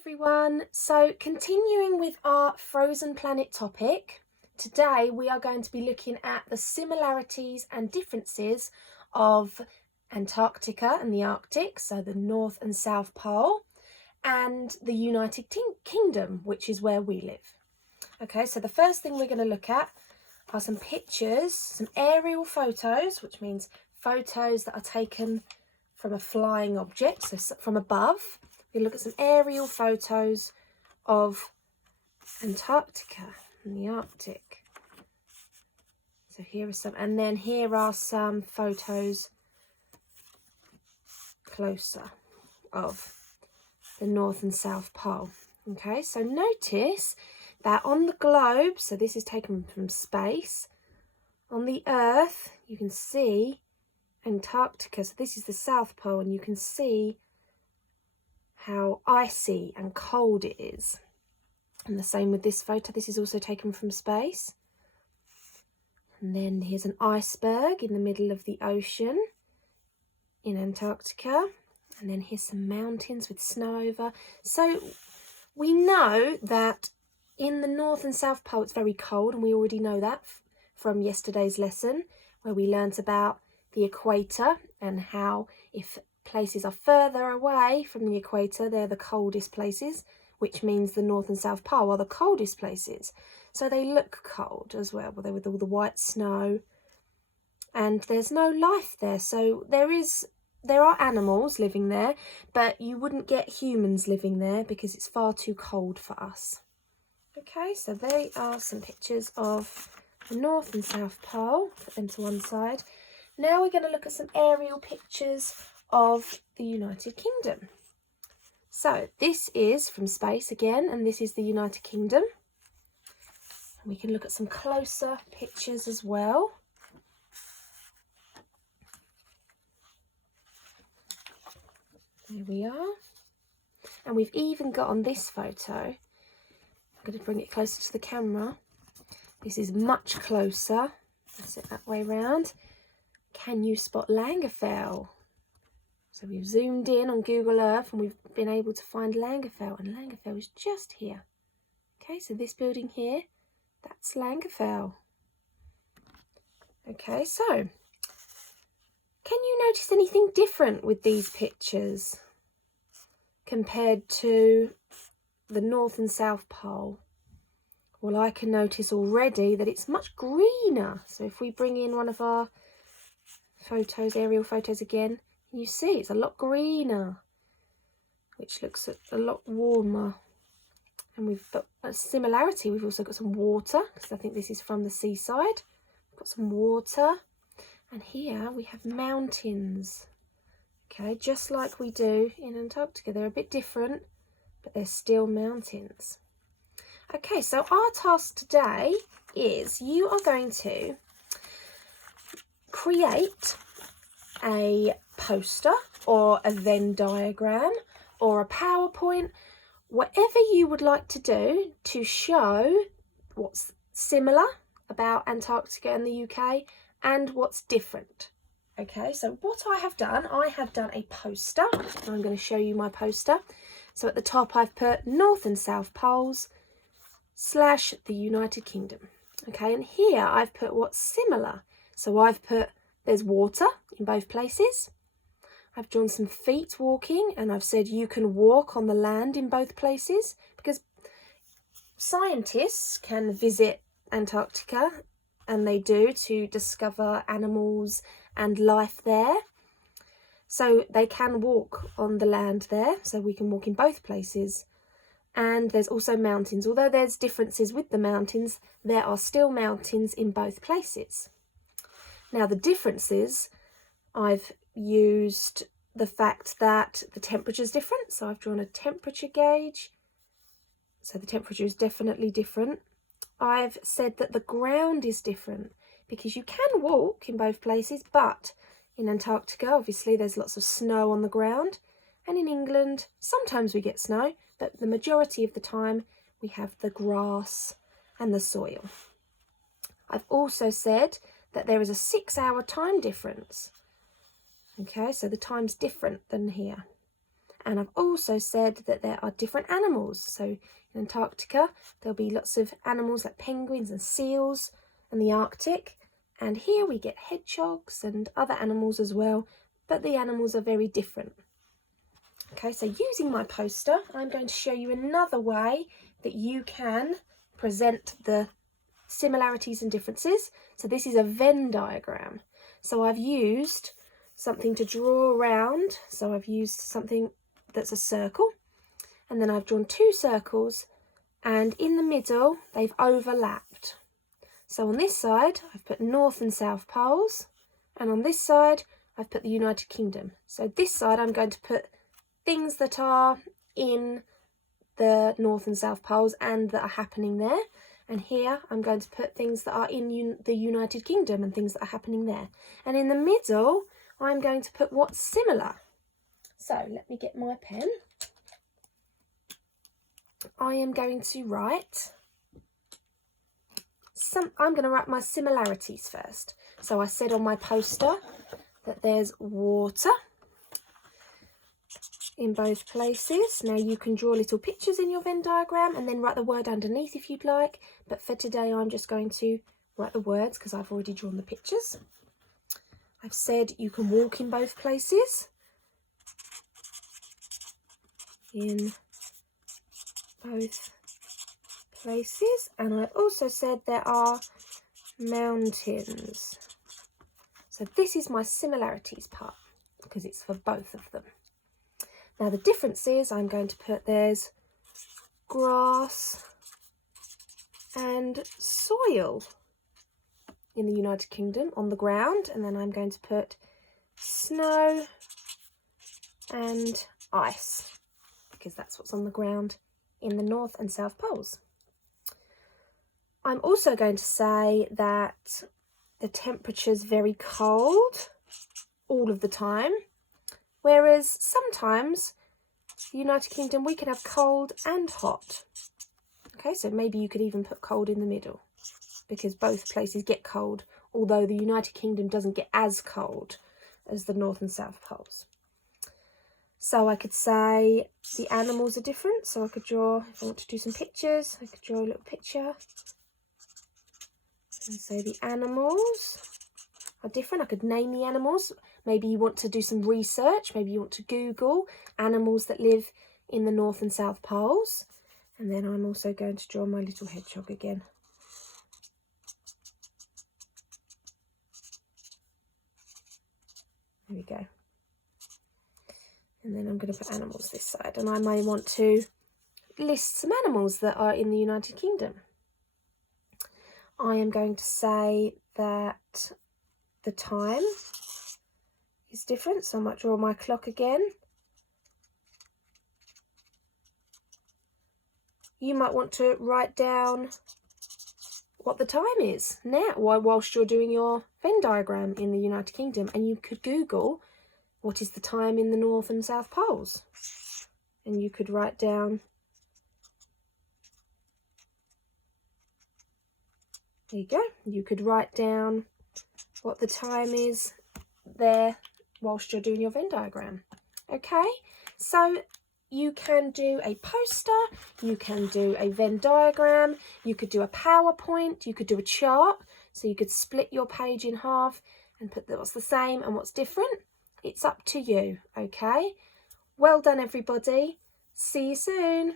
Everyone, so continuing with our frozen planet topic, today we are going to be looking at the similarities and differences of Antarctica and the Arctic, so the North and South Pole, and the United Kingdom, which is where we live. Okay, so the first thing we're going to look at are some pictures, some aerial photos, which means photos that are taken from a flying object, so from above. We'll look at some aerial photos of Antarctica and the Arctic. So here are some, and then here are some photos closer of the North and South Pole. Okay, so notice that on the globe, so this is taken from space, on the Earth you can see Antarctica, so this is the South Pole, and you can see how icy and cold it is. And the same with this photo, this is also taken from space. And then here's an iceberg in the middle of the ocean in Antarctica. And then here's some mountains with snow over. So we know that in the North and South Pole it's very cold, and we already know that from yesterday's lesson where we learnt about the equator and how if places are further away from the equator, they're the coldest places, which means the North and South Pole are the coldest places. So they look cold as well, with all the white snow, and there's no life there. So there are animals living there, but you wouldn't get humans living there because it's far too cold for us. Okay, so they are some pictures of the North and South Pole. Put them to one side. Now we're going to look at some aerial pictures of the United Kingdom. So this is from space again, and this is the United Kingdom. We can look at some closer pictures as well. There we are. And we've even got on this photo, I'm going to bring it closer to the camera. This is much closer. That's it that way round. Can you spot Langer-Fell? So we've zoomed in on Google Earth and we've been able to find Langer-Fell, and Langer-Fell is just here. Okay, so this building here, that's Langer-Fell. Okay, so can you notice anything different with these pictures compared to the North and South Pole? Well, I can notice already that it's much greener. So if we bring in one of our photos, aerial photos again, you see it's a lot greener, which looks a lot warmer. And we've got a similarity. We've also got some water, because I think this is from the seaside. We've got some water, and here we have mountains. Okay, just like we do in Antarctica. They're a bit different, but they're still mountains. Okay, so our task today is you are going to create a poster or a Venn diagram or a PowerPoint, whatever you would like to do to show what's similar about Antarctica and the UK and what's different. Okay, so what I have done a poster. I'm going to show you my poster. So at the top I've put North and South Poles / the United Kingdom. Okay, and here I've put what's similar. So I've put there's water in both places. I've drawn some feet walking, and I've said you can walk on the land in both places, because scientists can visit Antarctica, and they do, to discover animals and life there. So they can walk on the land there, so we can walk in both places. And there's also mountains. Although there's differences with the mountains, there are still mountains in both places. Now the differences, I've used the fact that the temperature is different. So I've drawn a temperature gauge. So the temperature is definitely different. I've said that the ground is different, because you can walk in both places, but in Antarctica, obviously, there's lots of snow on the ground. And in England, sometimes we get snow, but the majority of the time we have the grass and the soil. I've also said that there is a 6-hour time difference. Okay, so the time's different than here. And I've also said that there are different animals. So in Antarctica, there'll be lots of animals like penguins and seals, and the Arctic. And here we get hedgehogs and other animals as well, but the animals are very different. Okay, so using my poster, I'm going to show you another way that you can present the similarities and differences. So this is a Venn diagram. So I've used something to draw around. So I've used something that's a circle, and then I've drawn two circles, and in the middle they've overlapped. So on this side I've put North and South poles, and on this side I've put the United Kingdom. So this side I'm going to put things that are in the North and South poles and that are happening there, and here I'm going to put things that are in the United Kingdom and things that are happening there. And in the middle I'm going to put what's similar. So let me get my pen. I am going to write I'm going to write my similarities first. So I said on my poster that there's water in both places. Now you can draw little pictures in your Venn diagram and then write the word underneath if you'd like. But for today I'm just going to write the words because I've already drawn the pictures. I've said you can walk in both places. In both places, and I've also said there are mountains. So this is my similarities part because it's for both of them. Now the difference is I'm going to put there's grass and soil in the United Kingdom on the ground, and then I'm going to put snow and ice, because that's what's on the ground in the North and South poles. I'm also going to say that the temperature's very cold all of the time, whereas sometimes the United Kingdom we can have cold and hot. Okay, so maybe you could even put cold in the middle, because both places get cold, although the United Kingdom doesn't get as cold as the North and South poles. So I could say the animals are different. So I could draw, if I want to do some pictures, I could draw a little picture and say the animals are different. I could name the animals. Maybe you want to do some research. Maybe you want to Google animals that live in the North and South poles. And then I'm also going to draw my little hedgehog again. There we go. And then I'm going to put animals this side, and I may want to list some animals that are in the United Kingdom. I am going to say that the time is different, so I might draw my clock again. You might want to write down what the time is now whilst you're doing your Venn diagram in the United Kingdom, and you could Google what is the time in the North and South poles, and you could write down, there you go, you could write down what the time is there whilst you're doing your Venn diagram. Okay, so you can do a poster, you can do a Venn diagram, you could do a PowerPoint, you could do a chart, so you could split your page in half and put what's the same and what's different. It's up to you, okay? Well done, everybody. See you soon.